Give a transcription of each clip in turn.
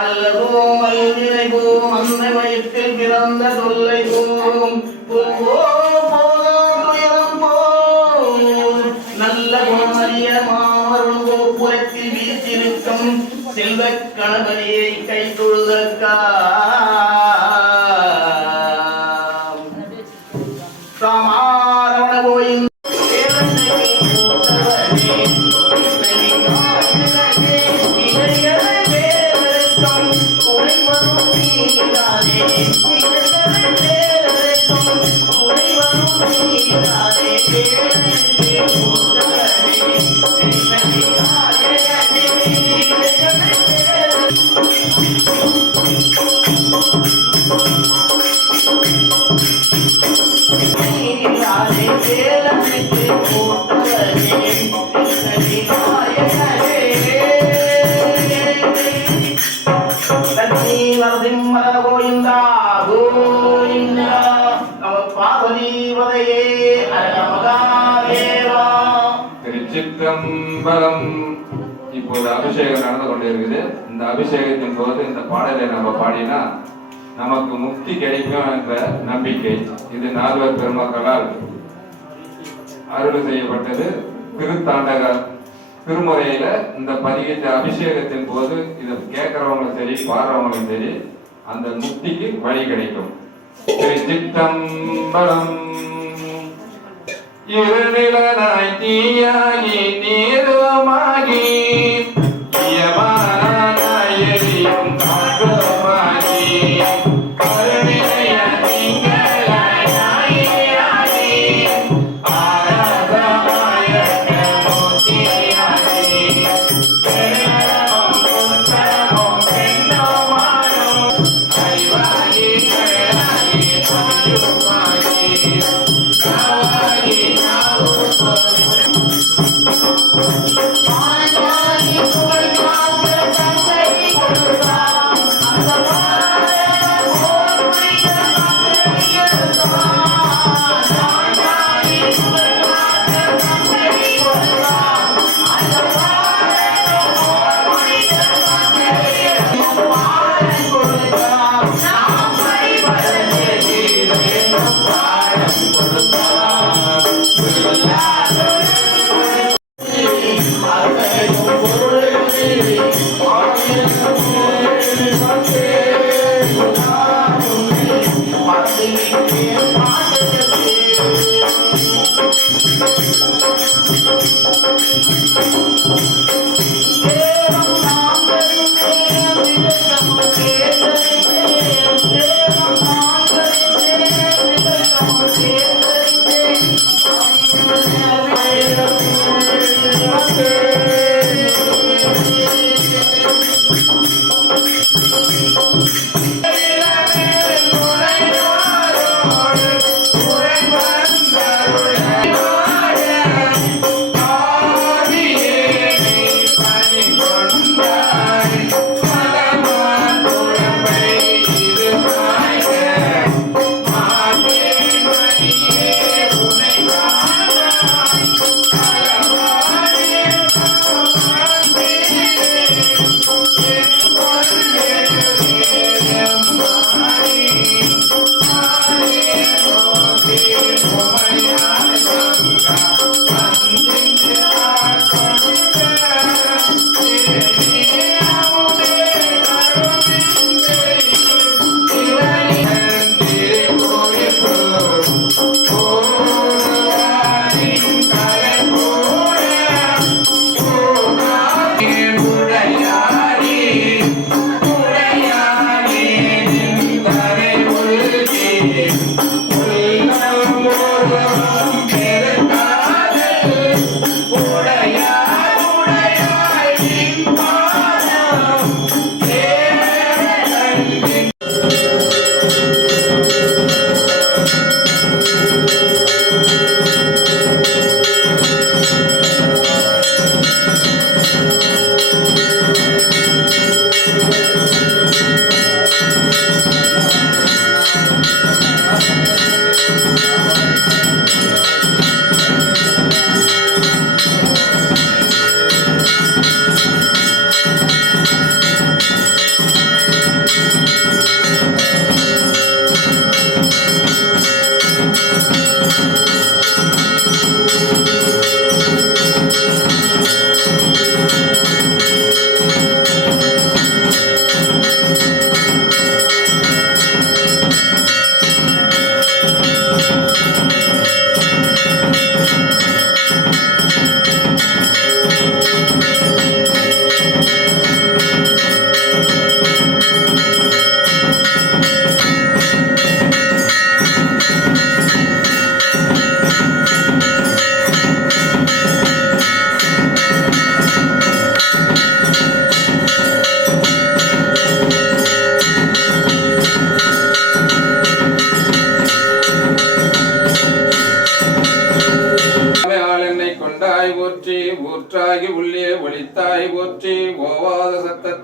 அல்லவோம் அல்வினைவோம் அன்னை வயிற்றில் பிறந்த தொல்லை போம் நல்ல குணமறிய மாமருளோ புறத்தில் வீசிருக்கும் செல்வ கணபதியை கை தொழுதற்கா ராமாரவண கோயில் திருச்சிற்றம்பலம். இப்போது அபிஷேகம் நடந்து கொண்டிருக்குது. இந்த அபிஷேகத்தின் போது இந்த பாடலை நம்ம பாடினா நமக்கு முக்தி கிடைக்கும் என்ற நம்பிக்கை. இது நால்வர் பெருமக்களால் அருள் செய்யப்பட்டது. திருத்தாண்டக திருமுறையில இந்த பதிகத்தை அபிஷேகத்தின் போது இதை கேட்கிறவங்களும் சரி பாடுறவங்களும் சரி அந்த முக்திக்கு வழி கிடைக்கும். திருச்சிற்றம்பலம். இருநிலனாய் தீயாகி நீருமாகி எரியும் காற்றுமாகி Bye.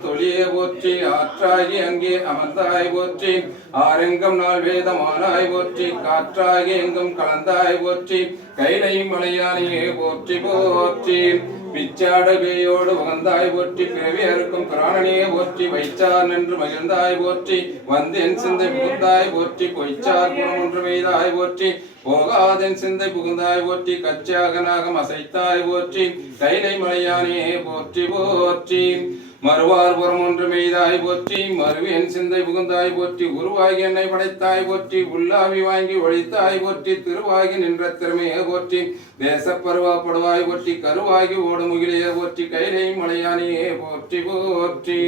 தொழியே போற்றி ஆற்றாகி அங்கே அமர்ந்தாய் போற்றி ஆரெங்கும் நாள் வேதமானாய் போற்றி காற்றாகி எங்கும் கலந்தாய் போற்றி கைலை மலையானையே போற்றி போற்றி பிச்சாட பேயோடு உகந்தாய் போற்றி பிறவி அறுக்கும் பிராணனையே போற்றி வைச்சார் நின்று மகிழ்ந்தாய் போற்றி வந்தேன் சிந்தை புகுந்தாய் போற்றி பொய்ச்சார் குணம் ஒன்று மெய்தாய் போற்றி போகாதென் சிந்தை புகுந்தாய் போற்றி கச்சாகனாகம் அசைத்தாய் போற்றி கைலை மலையானே போற்றி போற்றி மறுவார் புறம் ஒன்று மெய்தாய் போற்றி மறுவியன் சிந்தை புகுந்தாய் போற்றி உருவாகி என்னை படைத்தாய் போற்றி உள்ளாவி வாங்கி ஒழித்தாய் போற்றி திருவாகி நின்ற திறமையே போற்றி தேசப்பருவாப்படுவாய் போற்றி கருவாகி ஓடு முகிலையே போற்றி கைலை மலையானியே போற்றி போற்றி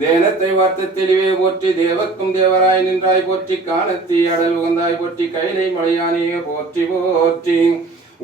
தேனத்தை வார்த்த தெளிவே போற்றி தேவக்கும் தேவராய் நின்றாய் போற்றி காணத்தி அடல் உகந்தாய் போற்றி கைலை மலையானியே போற்றி போற்றி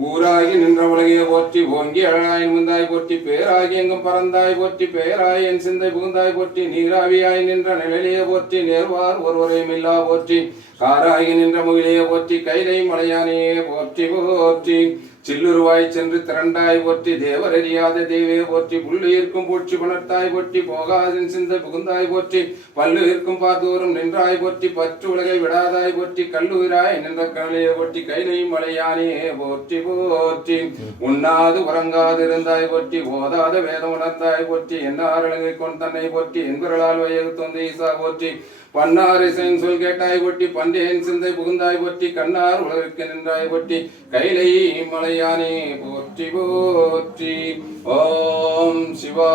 ஊராகி நின்ற உலகையே போற்றி ஓங்கி அழகாய் முந்தாய் போற்றி பேராகி எங்கும் பறந்தாய் போற்றி பெயராய் என் சிந்தை புகுந்தாய் போற்றி நீராவியாய் நின்ற நிலையிலேயே போற்றி நேர்வார் ஒருவரையும் இல்லா போற்றி காராகி நின்ற முகிலையே போற்றி கைலை மலையானையே போற்றி போற்றி சில்லுருவாய் சென்று திரண்டாய் போற்றி தேவர் அறியாத தேவே போற்றி புல்லு இருக்கும் பூச்சி புணர்த்தாய் போற்றி போகாதின் சிந்தை புகுந்தாய் போற்றி பல்லு இருக்கும் பார்த்தோறும் நின்றாய் போற்றி பற்று உலகை விடாதாய் போற்றி கல்லுயிராய் நின்ற கலையை போற்றி கைலை மலையானே போற்றி போற்றி உண்ணாது உறங்காது இருந்தாய் போற்றி ஓதாத வேதம் உணர்ந்தாய் போற்றி என்னார் அழகை கொண்டு தன்னை போற்றி என்பர்களால் வயது தொந்த ஈசா போற்றி பன்னாரை சொல் கேட்டாய் போற்றி பண்டேன் சிந்தை புகுந்தாய் போற்றி கண்ணார் உலகிற்கு நின்றாய் போற்றி கைலை மலையானே போற்றி போற்றி ஓம் சிவா